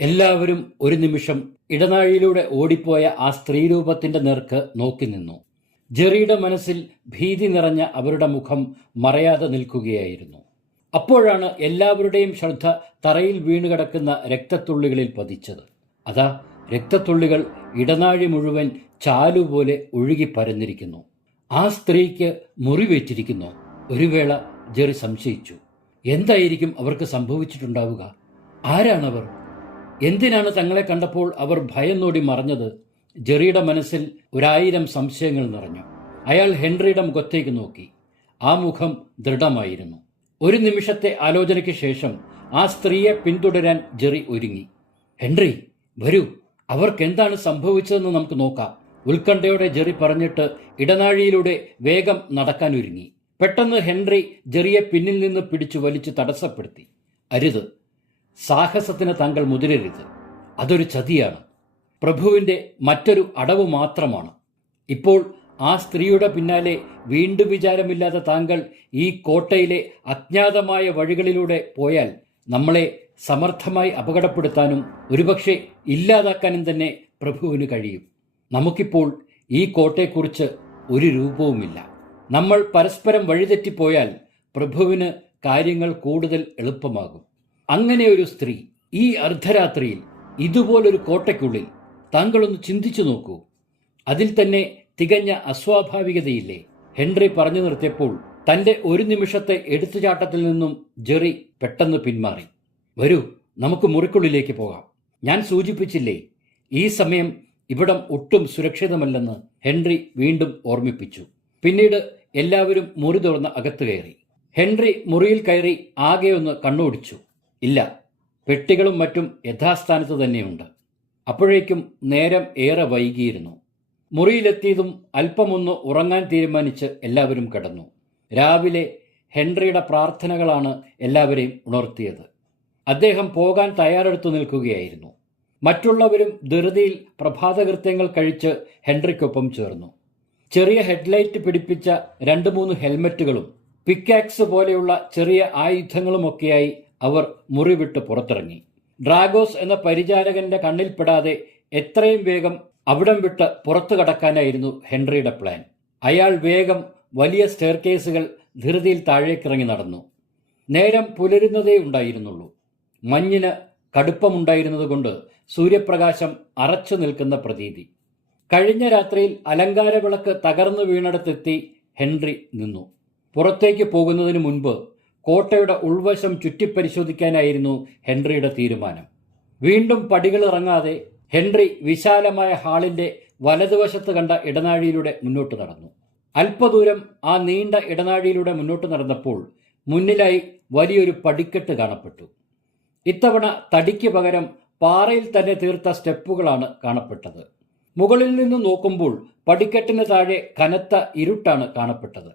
എല്ലാവരും ഒരു നിമിഷം ഇടനാഴിയിലൂടെ ഓടിപ്പോയ ആ സ്ത്രീരൂപത്തിന്റെ നേർക്ക് നോക്കി നിന്നു. ജെറിയുടെ മനസ്സിൽ ഭീതി നിറഞ്ഞ അവരുടെ മുഖം മറയാതെ നിൽക്കുകയായിരുന്നു. അപ്പോഴാണ് എല്ലാവരുടെയും ശ്രദ്ധ തറയിൽ വീണുകിടക്കുന്ന രക്തത്തുള്ളികളിൽ പതിച്ചത്. അതാ, രക്തത്തുള്ളികൾ ഇടനാഴി മുഴുവൻ ചാലുപോലെ ഒഴുകി പരന്നിരിക്കുന്നു. ആ സ്ത്രീക്ക് മുറിവേറ്റിരിക്കുന്നു. ഒരു വേള ജെറി സംശയിച്ചു. എന്തായിരിക്കും അവർക്ക് സംഭവിച്ചിട്ടുണ്ടാവുക? ആരാണവർ? എന്തിനാണ് തങ്ങളെ കണ്ടപ്പോൾ അവർ ഭയന്നോടി മറഞ്ഞത്? ജെറിയുടെ മനസ്സിൽ 1000 സംശയങ്ങൾ നിറഞ്ഞു. അയാൾ ഹെൻറിയുടെ മുഖത്തേക്ക് നോക്കി. ആ മുഖം ദൃഢമായിരുന്നു. ഒരു നിമിഷത്തെ ആലോചനയ്ക്ക് ശേഷം ആ സ്ത്രീയെ പിന്തുടരാൻ ജെറി ഒരുങ്ങി. ഹെൻറി, വരൂ, അവർക്കെന്താണ് സംഭവിച്ചതെന്ന് നമുക്ക് നോക്കാം. ഉത്കണ്ഠയോടെ ജെറി പറഞ്ഞിട്ട് ഇടനാഴിയിലൂടെ വേഗം നടക്കാൻ ഒരുങ്ങി. പെട്ടെന്ന് ഹെൻറി ജെറിയെ പിന്നിൽ നിന്ന് പിടിച്ചു വലിച്ചു തടസ്സപ്പെടുത്തി. അരുത്, സാഹസത്തിന് താങ്കൾ മുതിരരുത്. അതൊരു ചതിയാണ്. പ്രഭുവിൻ്റെ മറ്റൊരു അടവ് മാത്രമാണ്. ഇപ്പോൾ ആ സ്ത്രീയുടെ പിന്നാലെ വീണ്ടും വിചാരമില്ലാതെ താങ്കൾ ഈ കോട്ടയിലെ അജ്ഞാതമായ വഴികളിലൂടെ പോയാൽ നമ്മളെ സമർത്ഥമായി അപകടപ്പെടുത്താനും ഒരുപക്ഷെ ഇല്ലാതാക്കാനും തന്നെ പ്രഭുവിന് കഴിയും. നമുക്കിപ്പോൾ ഈ കോട്ടയെക്കുറിച്ച് ഒരു രൂപവുമില്ല. നമ്മൾ പരസ്പരം വഴിതെറ്റിപ്പോയാൽ പ്രഭുവിന് കാര്യങ്ങൾ കൂടുതൽ എളുപ്പമാകും. അങ്ങനെ ഒരു സ്ത്രീ ഈ അർദ്ധരാത്രിയിൽ ഇതുപോലൊരു കോട്ടയ്ക്കുള്ളിൽ, താങ്കളൊന്ന് ചിന്തിച്ചു നോക്കൂ. അതിൽ തന്നെ തികഞ്ഞ അസ്വാഭാവികതയില്ലേ? ഹെൻറി പറഞ്ഞു നിർത്തിയപ്പോൾ തൻ്റെ ഒരു നിമിഷത്തെ എടുത്തുചാട്ടത്തിൽ നിന്നും ജെറി പെട്ടെന്ന് പിന്മാറി. വരൂ, നമുക്ക് മുറിക്കുള്ളിലേക്ക് പോകാം. ഞാൻ സൂചിപ്പിച്ചില്ലേ, ഈ സമയം ഇവിടം ഒട്ടും സുരക്ഷിതമല്ലെന്ന് ഹെൻറി വീണ്ടും ഓർമ്മിപ്പിച്ചു. പിന്നീട് എല്ലാവരും മുറി തുറന്ന് അകത്ത് കയറി. ഹെൻറി മുറിയിൽ കയറി ആകെ ഒന്ന് കണ്ണോടിച്ചു. ഇല്ല, പെട്ടികളും മറ്റും യഥാസ്ഥാനത്ത് തന്നെയുണ്ട്. അപ്പോഴേക്കും നേരം ഏറെ വൈകിയിരുന്നു. മുറിയിലെത്തിയതും അല്പമൊന്ന് ഉറങ്ങാൻ തീരുമാനിച്ച് എല്ലാവരും കിടന്നു. രാവിലെ ഹെൻറിയുടെ പ്രാർത്ഥനകളാണ് എല്ലാവരെയും ഉണർത്തിയത്. അദ്ദേഹം പോകാൻ തയ്യാറെടുത്തു നിൽക്കുകയായിരുന്നു. മറ്റുള്ളവരും ധൃതിയിൽ പ്രഭാതകൃത്യങ്ങൾ കഴിച്ച് ഹെൻറിക്കൊപ്പം ചേർന്നു. ചെറിയ ഹെഡ്ലൈറ്റ് പിടിപ്പിച്ച 2-3 ഹെൽമറ്റുകളും പിക്കാക്സ് പോലെയുള്ള ചെറിയ ആയുധങ്ങളുമൊക്കെയായി അവർ മുറി വിട്ട് പുറത്തിറങ്ങി. ഡ്രാഗോസ് എന്ന പരിചാരകന്റെ കണ്ണിൽപ്പെടാതെ എത്രയും വേഗം അവിടം വിട്ട് പുറത്തു കടക്കാനായിരുന്നു ഹെൻറിയുടെ പ്ലാൻ. അയാൾ വേഗം വലിയ സ്റ്റെയർകേസുകൾ ധൃതിയിൽ താഴേക്കിറങ്ങി നടന്നു. നേരം പുലരുന്നതേ ഉണ്ടായിരുന്നുള്ളൂ. മഞ്ഞിന് കടുപ്പമുണ്ടായിരുന്നതുകൊണ്ട് സൂര്യപ്രകാശം അറച്ചു നിൽക്കുന്ന പ്രതീതി. കഴിഞ്ഞ രാത്രിയിൽ അലങ്കാര വിളക്ക് തകർന്നു വീണിടത്തെത്തി ഹെൻറി നിന്നു. പുറത്തേക്ക് പോകുന്നതിന് മുൻപ് കോട്ടയുടെ ഉൾവശം ചുറ്റിപ്പരിശോധിക്കാനായിരുന്നു ഹെൻറിയുടെ തീരുമാനം. വീണ്ടും പടികളിറങ്ങാതെ ഹെൻറി വിശാലമായ ഹാളിന്റെ വലതുവശത്ത് കണ്ട ഇടനാഴിയിലൂടെ മുന്നോട്ട് നടന്നു. അല്പദൂരം ആ നീണ്ട ഇടനാഴിയിലൂടെ മുന്നോട്ട് നടന്നപ്പോൾ മുന്നിലായി വലിയൊരു പടിക്കെട്ട് കാണപ്പെട്ടു. ഇത്തവണ തടിക്ക് പകരം പാറയിൽ തന്നെ തീർത്ത സ്റ്റെപ്പുകളാണ് കാണപ്പെട്ടത്. മുകളിൽ നിന്ന് നോക്കുമ്പോൾ പടിക്കെട്ടിന് താഴെ കനത്ത ഇരുട്ടാണ് കാണപ്പെട്ടത്.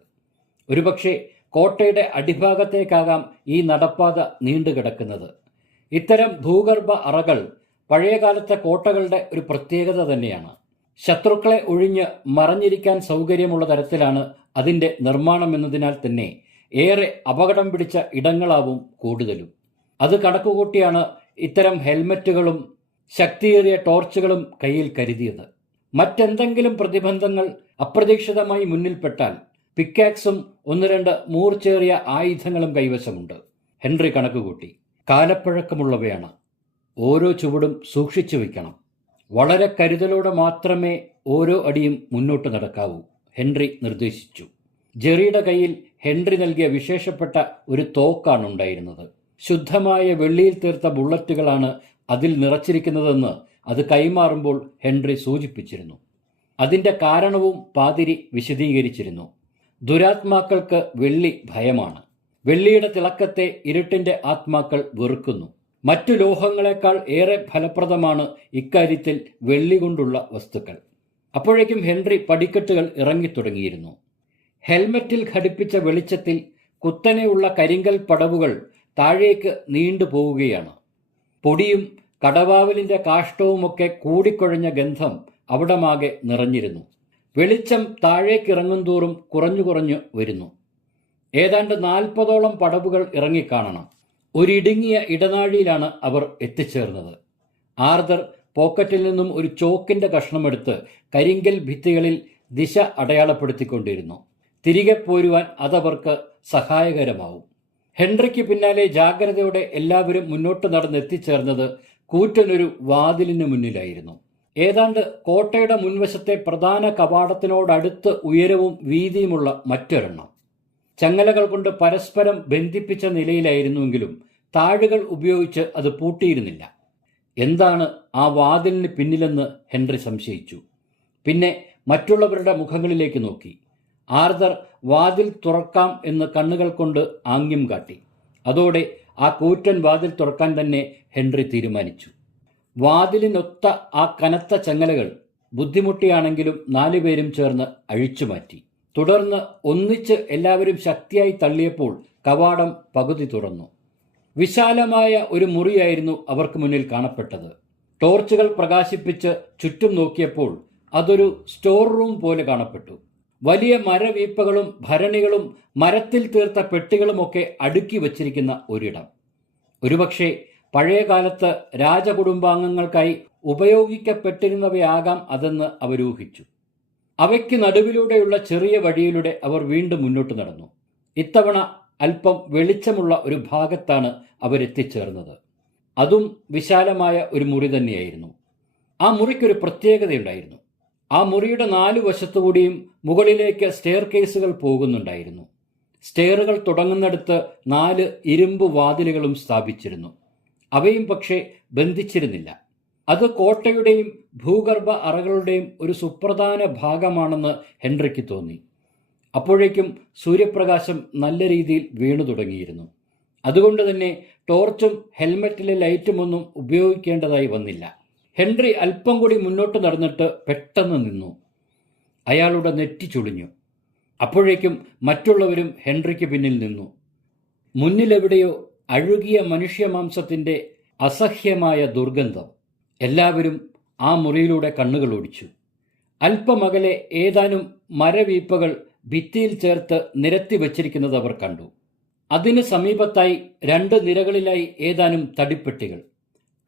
ഒരുപക്ഷെ കോട്ടയുടെ അടിഭാഗത്തേക്കാകാം ഈ നടപ്പാത നീണ്ടുകിടക്കുന്നത്. ഇത്തരം ഭൂഗർഭ അറകൾ പഴയകാലത്തെ കോട്ടകളുടെ ഒരു പ്രത്യേകത തന്നെയാണ്. ശത്രുക്കളെ ഒഴിഞ്ഞ് മറഞ്ഞിരിക്കാൻ സൗകര്യമുള്ള തരത്തിലാണ് അതിൻ്റെ നിർമ്മാണം എന്നതിനാൽ തന്നെ ഏറെ അപകടം പിടിച്ച ഇടങ്ങളാവും കൂടുതലും. അത് കണക്കുകൂട്ടിയാണ് ഇത്തരം ഹെൽമറ്റുകളും ശക്തിയേറിയ ടോർച്ചുകളും കയ്യിൽ കരുതിയത്. മറ്റെന്തെങ്കിലും പ്രതിബന്ധങ്ങൾ അപ്രതീക്ഷിതമായി മുന്നിൽപ്പെട്ടാൽ പിക്കാക്സും 1-2 മൂർച്ചേറിയ ആയുധങ്ങളും കൈവശമുണ്ട്. ഹെൻറി കണക്കുകൂട്ടി. കാലപ്പഴക്കമുള്ളവയാണ്. ഓരോ ചുവടും സൂക്ഷിച്ചു വയ്ക്കണം. വളരെ കരുതലോടെ മാത്രമേ ഓരോ അടിയും മുന്നോട്ട് നടക്കാവൂ, ഹെൻറി നിർദ്ദേശിച്ചു. ജെറിയുടെ കയ്യിൽ ഹെൻറി നൽകിയ വിശേഷപ്പെട്ട ഒരു തോക്കാണ് ഉണ്ടായിരുന്നത്. ശുദ്ധമായ വെള്ളിയിൽ തീർത്ത ബുള്ളറ്റുകളാണ് അതിൽ നിറച്ചിരിക്കുന്നതെന്ന് അത് കൈമാറുമ്പോൾ ഹെൻറി സൂചിപ്പിച്ചിരുന്നു. അതിൻ്റെ കാരണവും പാതിരി വിശദീകരിച്ചിരുന്നു. ദുരാത്മാക്കൾക്ക് വെള്ളി ഭയമാണ്. വെള്ളിയുടെ തിളക്കത്തെ ഇരുട്ടിന്റെ ആത്മാക്കൾ വെറുക്കുന്നു. മറ്റു ലോഹങ്ങളെക്കാൾ ഏറെ ഫലപ്രദമാണ് ഇക്കാര്യത്തിൽ വെള്ളി കൊണ്ടുള്ള വസ്തുക്കൾ. അപ്പോഴേക്കും ഹെൻറി പടിക്കെട്ടുകൾ ഇറങ്ങിത്തുടങ്ങിയിരുന്നു. ഹെൽമറ്റിൽ ഘടിപ്പിച്ച വെളിച്ചത്തിൽ കുത്തനെയുള്ള കരിങ്കൽ പടവുകൾ താഴേക്ക് നീണ്ടു പോവുകയാണ്. പൊടിയും കടവാവലിന്റെ കാഷ്ടവുമൊക്കെ കൂടിക്കൊഴഞ്ഞ ഗന്ധം അവിടമാകെ നിറഞ്ഞിരുന്നു. വെളിച്ചം താഴേക്കിറങ്ങും തോറും കുറഞ്ഞു കുറഞ്ഞു വരുന്നു. ഏതാണ്ട് 40ഓളം പടവുകൾ ഇറങ്ങിക്കാണണം. ഒരിടുങ്ങിയ ഇടനാഴിയിലാണ് അവർ എത്തിച്ചേർന്നത്. ആർതർ പോക്കറ്റിൽ നിന്നും ഒരു ചോക്കിന്റെ കഷ്ണമെടുത്ത് കരിങ്കൽ ഭിത്തികളിൽ ദിശ അടയാളപ്പെടുത്തിക്കൊണ്ടിരുന്നു. തിരികെ പോരുവാൻ അതവർക്ക് സഹായകരമാവും. ഹെൻറിക്ക് പിന്നാലെ ജാഗ്രതയോടെ എല്ലാവരും മുന്നോട്ട് നടന്നെത്തിച്ചേർന്നത് കൂറ്റനൊരു വാതിലിന് മുന്നിലായിരുന്നു. ഏതാണ്ട് കോട്ടയുടെ മുൻവശത്തെ പ്രധാന കവാടത്തിനോടടുത്ത് ഉയരവും വീതിയുമുള്ള മറ്റൊരെണ്ണം. ചങ്ങലകൾ കൊണ്ട് പരസ്പരം ബന്ധിപ്പിച്ച നിലയിലായിരുന്നുവെങ്കിലും താഴുകൾ ഉപയോഗിച്ച് അത് പൂട്ടിയിരുന്നില്ല. എന്താണ് ആ വാതിലിന് പിന്നിലെന്ന് ഹെൻറി സംശയിച്ചു. പിന്നെ മറ്റുള്ളവരുടെ മുഖങ്ങളിലേക്ക് നോക്കി. ആർതർ വാതിൽ തുറക്കാം എന്ന് കണ്ണുകൾ കൊണ്ട് ആംഗ്യം കാട്ടി. അതോടെ ആ കൂറ്റൻ വാതിൽ തുറക്കാൻ തന്നെ ഹെൻറി തീരുമാനിച്ചു. വാതിലിനൊത്ത ആ കനത്ത ചങ്ങലകൾ ബുദ്ധിമുട്ടിയാണെങ്കിലും 4 പേരും ചേർന്ന് അഴിച്ചുമാറ്റി. തുടർന്ന് ഒന്നിച്ച് എല്ലാവരും ശക്തിയായി തള്ളിയപ്പോൾ കവാടം പകുതി തുറന്നു. വിശാലമായ ഒരു മുറിയായിരുന്നു അവർക്ക് മുന്നിൽ കാണപ്പെട്ടത്. ടോർച്ചുകൾ പ്രകാശിപ്പിച്ച് ചുറ്റും നോക്കിയപ്പോൾ അതൊരു സ്റ്റോർ റൂം പോലെ കാണപ്പെട്ടു. വലിയ മരവീപ്പകളും ഭരണികളും മരത്തിൽ തീർത്ത പെട്ടികളുമൊക്കെ അടുക്കി വച്ചിരിക്കുന്ന ഒരിടം. ഒരുപക്ഷെ പഴയകാലത്ത് രാജകുടുംബാംഗങ്ങൾക്കായി ഉപയോഗിക്കപ്പെട്ടിരുന്നവയാകാം അതെന്ന് അവരൂഹിച്ചു. അവയ്ക്ക് നടുവിലൂടെയുള്ള ചെറിയ വഴിയിലൂടെ അവർ വീണ്ടും മുന്നോട്ട് നടന്നു. ഇത്തവണ അല്പം വെളിച്ചമുള്ള ഒരു ഭാഗത്താണ് അവരെത്തിച്ചേർന്നത്. അതും വിശാലമായ ഒരു മുറി തന്നെയായിരുന്നു. ആ മുറിക്കൊരു പ്രത്യേകതയുണ്ടായിരുന്നു. ആ മുറിയുടെ 4 വശത്തുകൂടിയും മുകളിലേക്ക് സ്റ്റെയർ കേസുകൾ പോകുന്നുണ്ടായിരുന്നു. സ്റ്റെയറുകൾ തുടങ്ങുന്നിടത്ത് 4 ഇരുമ്പ് വാതിലുകളും സ്ഥാപിച്ചിരുന്നു. അവയും പക്ഷേ ബന്ധിച്ചിരുന്നില്ല. അത് കോട്ടയുടെയും ഭൂഗർഭ അറകളുടെയും ഒരു സുപ്രധാന ഭാഗമാണെന്ന് ഹെൻറിക്ക് തോന്നി. അപ്പോഴേക്കും സൂര്യപ്രകാശം നല്ല രീതിയിൽ വീണു തുടങ്ങിയിരുന്നു. അതുകൊണ്ട് തന്നെ ടോർച്ചും ഹെൽമറ്റിലെ ലൈറ്റുമൊന്നും ഉപയോഗിക്കേണ്ടതായി വന്നില്ല. ഹെൻറി അല്പം കൂടി മുന്നോട്ട് നടന്നിട്ട് പെട്ടെന്ന് നിന്നു. അയാളുടെ നെറ്റി ചുളിഞ്ഞു. അപ്പോഴേക്കും മറ്റുള്ളവരും ഹെൻറിക്ക് പിന്നിൽ നിന്നു. മുന്നിലെവിടെയോ അഴുകിയ മനുഷ്യമാംസത്തിന്റെ അസഹ്യമായ ദുർഗന്ധം. എല്ലാവരും ആ മുറിയിലൂടെ കണ്ണുകൾ ഓടിച്ചു. അല്പമകലെ ഏതാനും മരവീപ്പകൾ ഭിത്തിയിൽ ചേർത്ത് നിരത്തി വച്ചിരിക്കുന്നത് അവർ കണ്ടു. അതിന് സമീപത്തായി 2 നിരകളിലായി ഏതാനും തടിപ്പെട്ടികൾ.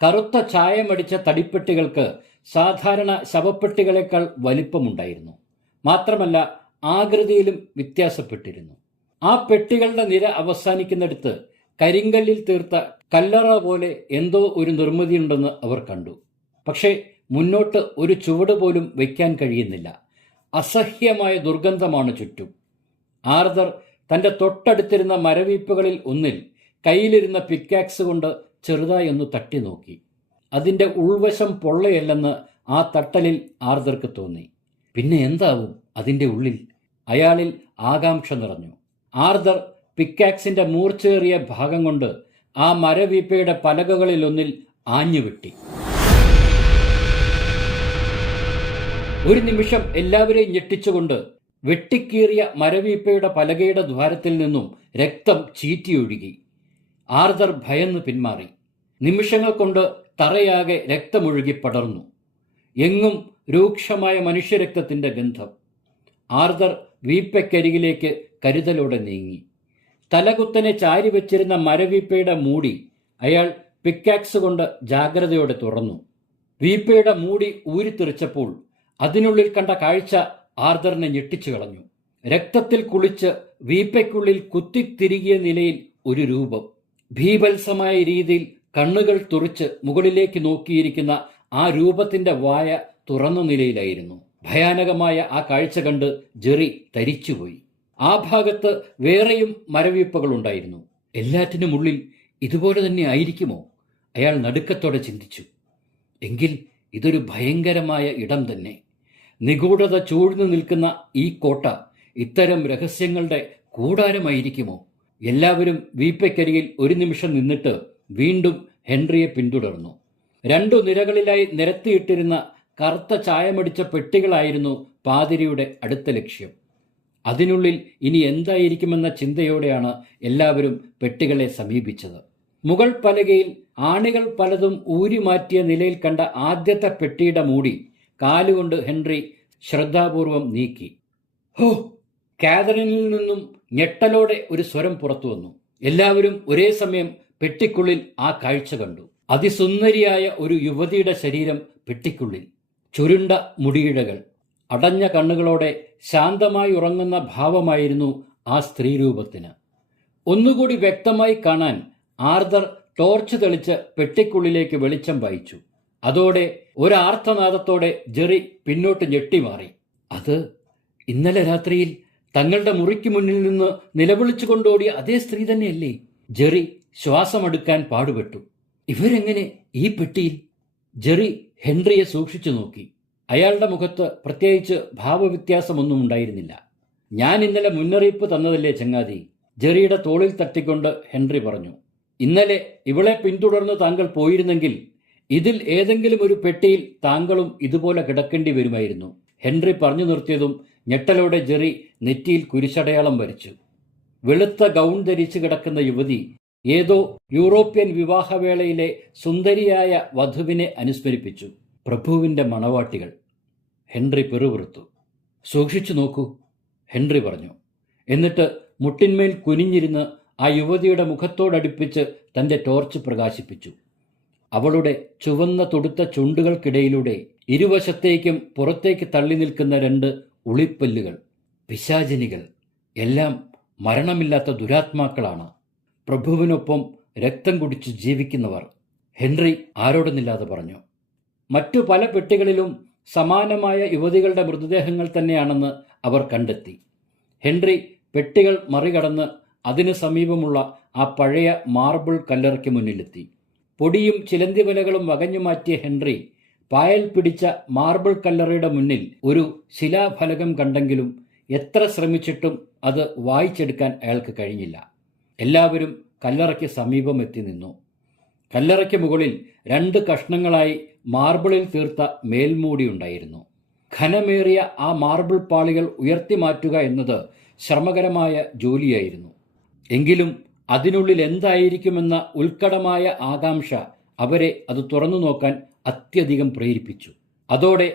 കറുത്ത ചായമടിച്ച തടിപ്പെട്ടികൾക്ക് സാധാരണ ശവപ്പെട്ടികളെക്കാൾ വലിപ്പമുണ്ടായിരുന്നു. മാത്രമല്ല ആകൃതിയിലും വ്യത്യാസപ്പെട്ടിരുന്നു. ആ പെട്ടികളുടെ നിര അവസാനിക്കുന്നിടത്ത് കരിങ്കല്ലിൽ തീർത്ത കല്ലറ പോലെ എന്തോ ഒരു നിർമ്മിതിയുണ്ടെന്ന് അവർ കണ്ടു. പക്ഷേ മുന്നോട്ട് ഒരു ചുവട് പോലും വയ്ക്കാൻ കഴിയുന്നില്ല. അസഹ്യമായ ദുർഗന്ധമാണ് ചുറ്റും. ആർതർ തന്റെ തൊട്ടടുത്തിരുന്ന മരവീപ്പുകളിൽ ഒന്നിൽ കയ്യിലിരുന്ന പിക്കാക്സ് കൊണ്ട് ചെറുതായി ഒന്ന് തട്ടി നോക്കി. അതിന്റെ ഉൾവശം പൊള്ളയല്ലെന്ന് ആ തട്ടലിൽ ആർതർക്ക് തോന്നി. പിന്നെ എന്താവും അതിന്റെ ഉള്ളിൽ? അയാളിൽ ആകാംക്ഷ നിറഞ്ഞു. ആർതർ പിക്കാക്സിന്റെ മൂർച്ചേറിയ ഭാഗം കൊണ്ട് ആ മരവീപ്പയുടെ പലകകളിലൊന്നിൽ ആഞ്ഞുവെട്ടി. ഒരു നിമിഷം എല്ലാവരെയും ഞെട്ടിച്ചുകൊണ്ട് വെട്ടിക്കീറിയ മരവീപ്പയുടെ പലകയുടെ ദ്വാരത്തിൽ നിന്നും രക്തം ചീറ്റിയൊഴുകി. ആർതർ ഭയന്ന് പിന്മാറി. നിമിഷങ്ങൾ കൊണ്ട് തറയാകെ രക്തമൊഴുകി പടർന്നു. എങ്ങും രൂക്ഷമായ മനുഷ്യരക്തത്തിന്റെ ഗന്ധം. ആർതർ വീപ്പയ്ക്കരികിലേക്ക് കരുതലോടെ നീങ്ങി. തലകുത്തനെ ചാരി വെച്ചിരുന്ന മരവീപ്പയുടെ മൂടി അയാൾ പിക്കാക്സ് കൊണ്ട് ജാഗ്രതയോടെ തുറന്നു. വീപ്പയുടെ മൂടി ഊരിത്തെറിച്ചപ്പോൾ അതിനുള്ളിൽ കണ്ട കാഴ്ച ആർതറിനെ ഞെട്ടിച്ചു കളഞ്ഞു. രക്തത്തിൽ കുളിച്ച് വീപ്പയ്ക്കുള്ളിൽ കുത്തിത്തിരികിയ നിലയിൽ ഒരു രൂപം. ഭീഭത്സമായ രീതിയിൽ കണ്ണുകൾ തുറിച്ച് മുകളിലേക്ക് നോക്കിയിരിക്കുന്ന ആ രൂപത്തിന്റെ വായ തുറന്ന നിലയിലായിരുന്നു. ഭയാനകമായ ആ കാഴ്ച കണ്ട് ജെറി തരിച്ചുപോയി. ആ ഭാഗത്ത് വേറെയും മരവീപ്പകളുണ്ടായിരുന്നു. എല്ലാറ്റിനുമുള്ളിൽ ഇതുപോലെ തന്നെ ആയിരിക്കുമോ? അയാൾ നടുക്കത്തോടെ ചിന്തിച്ചു. എങ്കിൽ ഇതൊരു ഭയങ്കരമായ ഇടം തന്നെ. നിഗൂഢത ചൂഴ്ന്നു നിൽക്കുന്ന ഈ കോട്ട ഇത്തരം രഹസ്യങ്ങളുടെ കൂടാരമായിരിക്കുമോ? എല്ലാവരും വീപ്പയ്ക്കരികിൽ ഒരു നിമിഷം നിന്നിട്ട് വീണ്ടും ഹെൻറിയെ പിന്തുടർന്നു. 2 നിരകളിലായി നിരത്തിയിട്ടിരുന്ന കറുത്ത ചായമടിച്ച പെട്ടികളായിരുന്നു പാതിരിയുടെ അടുത്ത ലക്ഷ്യം. അതിനുള്ളിൽ ഇനി എന്തായിരിക്കുമെന്ന ചിന്തയോടെയാണ് എല്ലാവരും പെട്ടികളെ സമീപിച്ചത്. മുകൾ പലകയിൽ ആണികൾ പലതും ഊരിമാറ്റിയ നിലയിൽ കണ്ട ആദ്യത്തെ പെട്ടിയുടെ മൂടി കാലുകൊണ്ട് ഹെൻറി ശ്രദ്ധാപൂർവം നീക്കി. ഹോ! കാതറിനിൽ നിന്നും ഞെട്ടലോടെ ഒരു സ്വരം പുറത്തു വന്നു. എല്ലാവരും ഒരേ സമയം പെട്ടിക്കുള്ളിൽ ആ കാഴ്ച കണ്ടു. അതിസുന്ദരിയായ ഒരു യുവതിയുടെ ശരീരം പെട്ടിക്കുള്ളിൽ. ചുരുണ്ട മുടിയിഴകൾ, അടഞ്ഞ കണ്ണുകളോടെ ശാന്തമായി ഉറങ്ങുന്ന ഭാവമായിരുന്നു ആ സ്ത്രീരൂപത്തിന്. ഒന്നുകൂടി വ്യക്തമായി കാണാൻ ആർതർ ടോർച്ച് തെളിച്ച് പെട്ടിക്കുള്ളിലേക്ക് വെളിച്ചം പായിച്ചു. അതോടെ ഒരാർത്തനാദത്തോടെ ജെറി പിന്നോട്ട് ഞെട്ടിമാറി. അത് ഇന്നലെ രാത്രിയിൽ തങ്ങളുടെ മുറിക്ക് മുന്നിൽ നിന്ന് നിലവിളിച്ചു കൊണ്ടോടിയ അതേ സ്ത്രീ തന്നെയല്ലേ? ജെറി ശ്വാസമെടുക്കാൻ പാടുപെട്ടു. ഇവരെങ്ങനെ ഈ പെട്ടിയിൽ? ജെറി ഹെൻറിയെ സൂക്ഷിച്ചു നോക്കി. അയാളുടെ മുഖത്ത് പ്രത്യേകിച്ച് ഭാവവ്യത്യാസമൊന്നും ഉണ്ടായിരുന്നില്ല. ഞാൻ ഇന്നലെ മുന്നറിയിപ്പ് തന്നതല്ലേ ചങ്ങാതി? ജെറിയുടെ തോളിൽ തട്ടിക്കൊണ്ട് ഹെൻറി പറഞ്ഞു. ഇന്നലെ ഇവളെ പിന്തുടർന്ന് താങ്കൾ പോയിരുന്നെങ്കിൽ ഇതിൽ ഏതെങ്കിലും ഒരു പെട്ടിയിൽ താങ്കളും ഇതുപോലെ കിടക്കേണ്ടി വരുമായിരുന്നു. ഹെൻറി പറഞ്ഞു നിർത്തിയതും ഞെട്ടലോടെ ജെറി നെറ്റിയിൽ കുരിശടയാളം വരച്ചു. വെളുത്ത ഗൗൺ ധരിച്ചു കിടക്കുന്ന യുവതി ഏതോ യൂറോപ്യൻ വിവാഹവേളയിലെ സുന്ദരിയായ വധുവിനെ അനുസ്മരിപ്പിച്ചു. പ്രഭുവിൻ്റെ മണവാട്ടികൾ. ഹെൻറി പിറുപിറുത്തു. സൂക്ഷിച്ചു നോക്കൂ, ഹെൻറി പറഞ്ഞു. എന്നിട്ട് മുട്ടിന്മേൽ കുനിഞ്ഞിരുന്ന് ആ യുവതിയുടെ മുഖത്തോടടുപ്പിച്ച് തൻ്റെ ടോർച്ച് പ്രകാശിപ്പിച്ചു. അവളുടെ ചുവന്ന തുടുത്ത ചുണ്ടുകൾക്കിടയിലൂടെ ഇരുവശത്തേക്കും പുറത്തേക്ക് തള്ളി നിൽക്കുന്ന 2 ഉളിപ്പല്ലുകൾ. പിശാചിനികൾ. എല്ലാം മരണമില്ലാത്ത ദുരാത്മാക്കളാണ്. പ്രഭുവിനൊപ്പം രക്തം കുടിച്ച് ജീവിക്കുന്നവർ. ഹെൻറി ആരോടുന്നില്ലാതെ പറഞ്ഞു. മറ്റു പല പെട്ടികളിലും സമാനമായ യുവതികളുടെ മൃതദേഹങ്ങൾ തന്നെയാണെന്ന് അവർ കണ്ടെത്തി. ഹെൻറി പെട്ടികൾ മറികടന്ന് അതിനു സമീപമുള്ള ആ പഴയ മാർബിൾ കല്ലറയ്ക്ക് മുന്നിലെത്തി. പൊടിയും ചിലന്തിവലകളും വകഞ്ഞു മാറ്റിയ ഹെൻറി പായൽ പിടിച്ച മാർബിൾ കല്ലറയുടെ മുന്നിൽ ഒരു ശിലാഫലകം കണ്ടെങ്കിലും എത്ര ശ്രമിച്ചിട്ടും അത് വായിച്ചെടുക്കാൻ അയാൾക്ക് കഴിഞ്ഞില്ല. എല്ലാവരും കല്ലറയ്ക്ക് സമീപം എത്തി നിന്നു. കല്ലറയ്ക്ക് മുകളിൽ 2 കഷ്ണങ്ങളായി മാർബിളിൽ തീർത്ത മേൽമൂടി ഉണ്ടായിരുന്നു. ഘനമേറിയ ആ മാർബിൾ പാളികൾ ഉയർത്തി മാറ്റുക എന്നത് ശ്രമകരമായ ജോലിയായിരുന്നു. എങ്കിലും അതിനുള്ളിൽ എന്തായിരിക്കുമെന്ന ഉത്കടമായ ആകാംക്ഷ അവരെ അത് തുറന്നു നോക്കാൻ അത്യധികം പ്രേരിപ്പിച്ചു. അതോടെ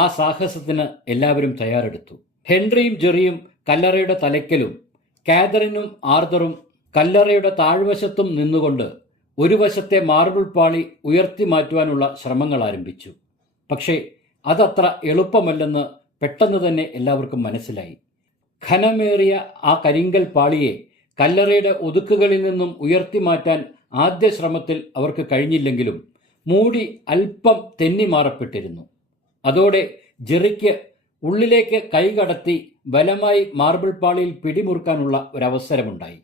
ആ സാഹസത്തിന് എല്ലാവരും തയ്യാറെടുത്തു. ഹെൻറിയും ജെറിയും കല്ലറയുടെ തലയ്ക്കലും കാതറിനും ആർതറും കല്ലറയുടെ താഴ്വശത്തും നിന്നുകൊണ്ട് ഒരു വശത്തെ മാർബിൾ പാളി ഉയർത്തി മാറ്റുവാനുള്ള ശ്രമങ്ങൾ ആരംഭിച്ചു. പക്ഷേ അതത്ര എളുപ്പമല്ലെന്ന് പെട്ടെന്ന് തന്നെ എല്ലാവർക്കും മനസ്സിലായി. ഘനമേറിയ ആ കരിങ്കൽ പാളിയെ കല്ലറയുടെ ഒതുക്കുകളിൽ നിന്നും ഉയർത്തി മാറ്റാൻ ആദ്യ ശ്രമത്തിൽ അവർക്ക് കഴിഞ്ഞില്ലെങ്കിലും മൂടി അല്പം തെന്നിമാറപ്പെട്ടിരുന്നു. അതോടെ ജെറിക്ക് ഉള്ളിലേക്ക് കൈകടത്തി ബലമായി മാർബിൾ പാളിയിൽ പിടിമുറുക്കാനുള്ള ഒരവസരമുണ്ടായി.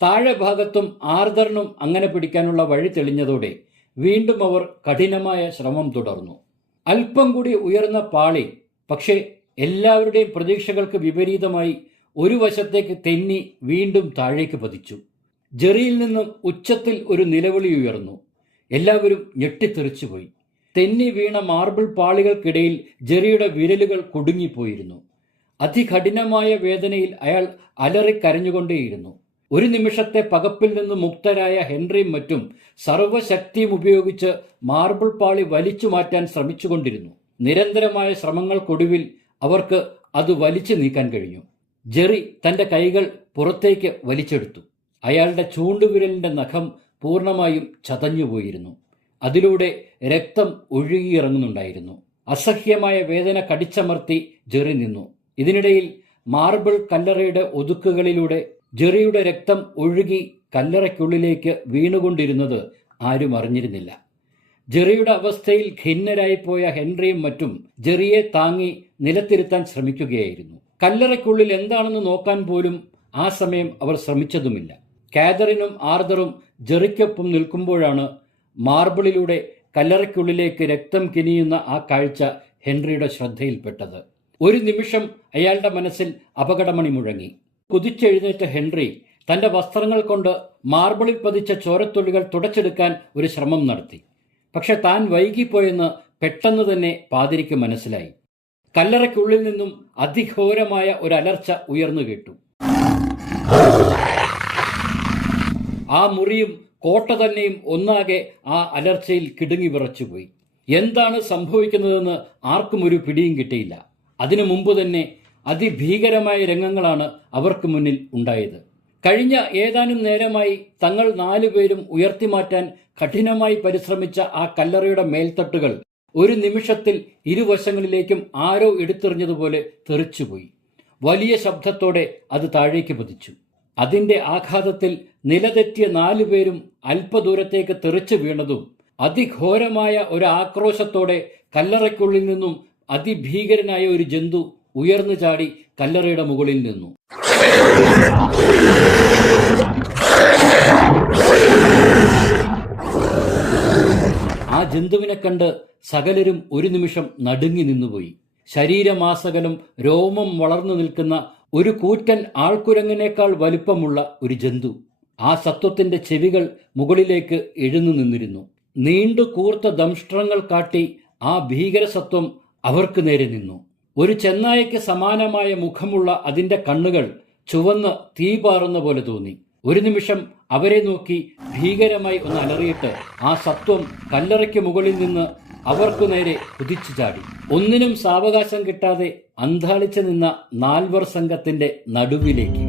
താഴെ ഭാഗത്തും ആർതറിനും അങ്ങനെ പിടിക്കാനുള്ള വഴി തെളിഞ്ഞതോടെ വീണ്ടും അവർ കഠിനമായ ശ്രമം തുടർന്നു. അല്പം കൂടി ഉയർന്ന പാളി, പക്ഷേ എല്ലാവരുടെയും പ്രതീക്ഷകൾക്ക് വിപരീതമായി ഒരു വശത്തേക്ക് തെന്നി വീണ്ടും താഴേക്ക് പതിച്ചു. ജെറിയിൽ നിന്നും ഉച്ചത്തിൽ ഒരു നിലവിളി ഉയർന്നു. എല്ലാവരും ഞെട്ടിത്തെറിച്ചുപോയി. തെന്നി വീണ മാർബിൾ പാളികൾക്കിടയിൽ ജെറിയുടെ വിരലുകൾ കുടുങ്ങിപ്പോയിരുന്നു. അതികഠിനമായ വേദനയിൽ അയാൾ അലറിക്കരഞ്ഞുകൊണ്ടേയിരുന്നു. ഒരു നിമിഷത്തെ പകപ്പിൽ നിന്ന് മുക്തരായ ഹെൻറിയും മറ്റും സർവശക്തിയും ഉപയോഗിച്ച് മാർബിൾ പാളി വലിച്ചു മാറ്റാൻ ശ്രമിച്ചുകൊണ്ടിരുന്നു. നിരന്തരമായ ശ്രമങ്ങൾക്കൊടുവിൽ അവർക്ക് അത് വലിച്ചു നീക്കാൻ കഴിഞ്ഞു. ജെറി തൻ്റെ കൈകൾ പുറത്തേക്ക് വലിച്ചെടുത്തു. അയാളുടെ ചൂണ്ടുവിരലിൻ്റെ നഖം പൂർണ്ണമായും ചതഞ്ഞുപോയിരുന്നു. അതിലൂടെ രക്തം ഒഴുകിയിറങ്ങുന്നുണ്ടായിരുന്നു. അസഹ്യമായ വേദന കടിച്ചമർത്തി ജെറി നിന്നു. ഇതിനിടയിൽ മാർബിൾ കല്ലറയുടെ ഒതുക്കുകളിലൂടെ ജെറിയുടെ രക്തം ഒഴുകി കല്ലറയ്ക്കുള്ളിലേക്ക് വീണുകൊണ്ടിരുന്നത് ആരും അറിഞ്ഞിരുന്നില്ല. ജെറിയുടെ അവസ്ഥയിൽ ഖിന്നരായിപ്പോയ ഹെൻറിയും മറ്റും ജെറിയെ താങ്ങി നിലത്തിരുത്താൻ ശ്രമിക്കുകയായിരുന്നു. കല്ലറയ്ക്കുള്ളിൽ എന്താണെന്ന് നോക്കാൻ പോലും ആ സമയം അവർ ശ്രമിച്ചതുമില്ല. കാതറിനും ആർതറും ജെറിക്കൊപ്പം നിൽക്കുമ്പോഴാണ് മാർബിളിലൂടെ കല്ലറയ്ക്കുള്ളിലേക്ക് രക്തം കിനിയുന്ന ആ കാഴ്ച ഹെൻറിയുടെ ശ്രദ്ധയിൽപ്പെട്ടത്. ഒരു നിമിഷം അയാളുടെ മനസ്സിൽ അപകടമണി മുഴങ്ങി. കുതിച്ചെഴുന്നേറ്റ ഹെൻറി തൻ്റെ വസ്ത്രങ്ങൾ കൊണ്ട് മാർബിളിൽ പതിച്ച ചോരത്തുള്ളികൾ തുടച്ചെടുക്കാൻ ഒരു ശ്രമം നടത്തി. പക്ഷെ താൻ വൈകിപ്പോയെന്ന് പെട്ടെന്ന് തന്നെ പാതിരിക്ക് മനസ്സിലായി. കല്ലറയ്ക്കുള്ളിൽ നിന്നും അതിഘോരമായ ഒരലർച്ച ഉയർന്നു കേട്ടു. ആ മുറിയും കോട്ട തന്നെയും ഒന്നാകെ ആ അലർച്ചയിൽ കിടുങ്ങി വിറച്ചുപോയി. എന്താണ് സംഭവിക്കുന്നതെന്ന് ആർക്കും ഒരു പിടിയും കിട്ടിയില്ല. അതിനു മുമ്പ് തന്നെ അതിഭീകരമായ രംഗങ്ങളാണ് അവർക്ക് മുന്നിൽ ഉണ്ടായത്. കഴിഞ്ഞ ഏതാനും നേരമായി തങ്ങൾ 4 പേരും ഉയർത്തിമാറ്റാൻ കഠിനമായി പരിശ്രമിച്ച ആ കല്ലറയുടെ മേൽത്തട്ടുകൾ ഒരു നിമിഷത്തിൽ ഇരുവശങ്ങളിലേക്കും ആരോ എടുത്തെറിഞ്ഞതുപോലെ തെറിച്ചുപോയി. വലിയ ശബ്ദത്തോടെ അത് താഴേക്ക് പതിച്ചു. അതിന്റെ ആഘാതത്തിൽ നിലതെറ്റിയ 4 പേരും അല്പദൂരത്തേക്ക് തെറിച്ചു വീണതും അതിഘോരമായ ഒരു ആക്രോശത്തോടെ കല്ലറയ്ക്കുള്ളിൽ നിന്നും അതിഭീകരനായ ഒരു ജന്തു ഉയർന്നു ചാടി കല്ലറയുടെ മുകളിൽ നിന്നു. ആ ജന്തുവിനെ കണ്ട് സകലരും ഒരു നിമിഷം നടുങ്ങി നിന്നുപോയി. ശരീരമാസകലം രോമം വളർന്നു നിൽക്കുന്ന ഒരു കൂറ്റൻ ആൾക്കുരങ്ങിനേക്കാൾ വലിപ്പമുള്ള ഒരു ജന്തു. ആ സത്വത്തിന്റെ ചെവികൾ മുകളിലേക്ക് എഴുന്നു നിന്നിരുന്നു. നീണ്ടു കൂർത്ത ദംഷ്ട്രങ്ങൾ കാട്ടി ആ ഭീകരസത്വം അവർക്ക് നേരെ നിന്നു. ഒരു ചെന്നായയ്ക്ക് സമാനമായ മുഖമുള്ള അതിന്റെ കണ്ണുകൾ ചുവന്ന് തീ പാറുന്ന പോലെ തോന്നി. ഒരു നിമിഷം അവരെ നോക്കി ഭീകരമായി ഒന്ന് അലറിയിട്ട് ആ സത്വം കല്ലറയ്ക്ക് മുകളിൽ നിന്ന് അവർക്കു നേരെ കുതിച്ചു ചാടി. ഒന്നിനും സാവകാശം കിട്ടാതെ അന്താളിച്ചു നിന്ന 4 സംഘത്തിന്റെ നടുവിലേക്ക്.